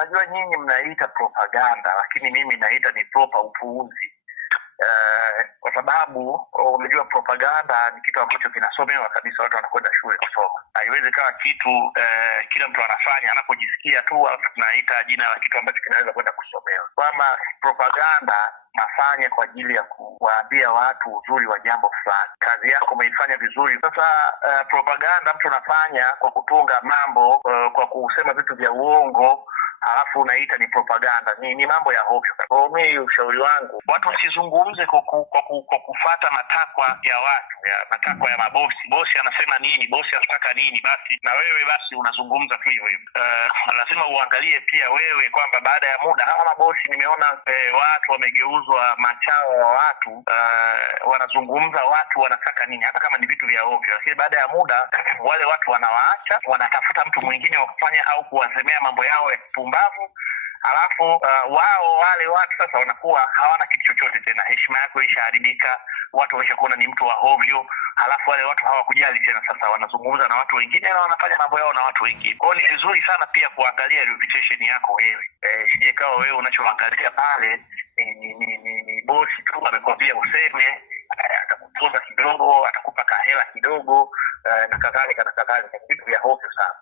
unajua nyinyi mnaita propaganda, lakini mimi naita ni proper upuuzi. Kwa sababu unajua propaganda ni kitu ambacho kinasomewa kabisa, watu wanakwenda shule kusoma. Haiwezi kawa kitu kila mtu anafanya anapojisikia tu, alafu tunaita jina la kitu ambacho kinaweza kwenda kusomewa. Kwamba propaganda nafanya kwa ajili ya kuwaambia watu uzuri wa jambo fulani, kazi yako umeifanya vizuri. Sasa propaganda mtu anafanya kwa kutunga mambo, kwa kusema vitu vya uongo, alafu unaita ni propaganda. Ni mambo ya hovyo. Kwa mimi ushauri wangu, watu wasizungumze kwa kufuata matakwa ya watu, ya matakwa ya mabosi. Bosi anasema nini, bosi anataka nini, basi na wewe basi unazungumza tu hivyo. Lazima uangalie pia wewe kwamba baada ya muda, hawa mabosi nimeona watu wamegeuzwa machao wa watu, wanazungumza watu wanataka nini, hata kama ni vitu vya ovyo. Lakini baada ya muda wale watu wanawaacha, wanatafuta mtu mwingine wa kufanya au kuwasemea mambo yao ya pumbavu. Alafu wao wale watu sasa wanakuwa hawana kitu chochote tena, heshima yako ishaharibika, watu wameshakuona ni mtu wa hovyo. Alafu wale watu hawakujali tena, sasa wanazungumza na watu wengine na wanafanya mambo yao na watu wengine. Kwa hiyo ni vizuri sana pia kuangalia reputation yako wewe. Sije kawa wewe unachoangalia pale ni bosi tu amekwambia useme, atakutoza kidogo, atakupa kahela kidogo, na kadhalika na kadhalika. Vitu vya hovyo sana.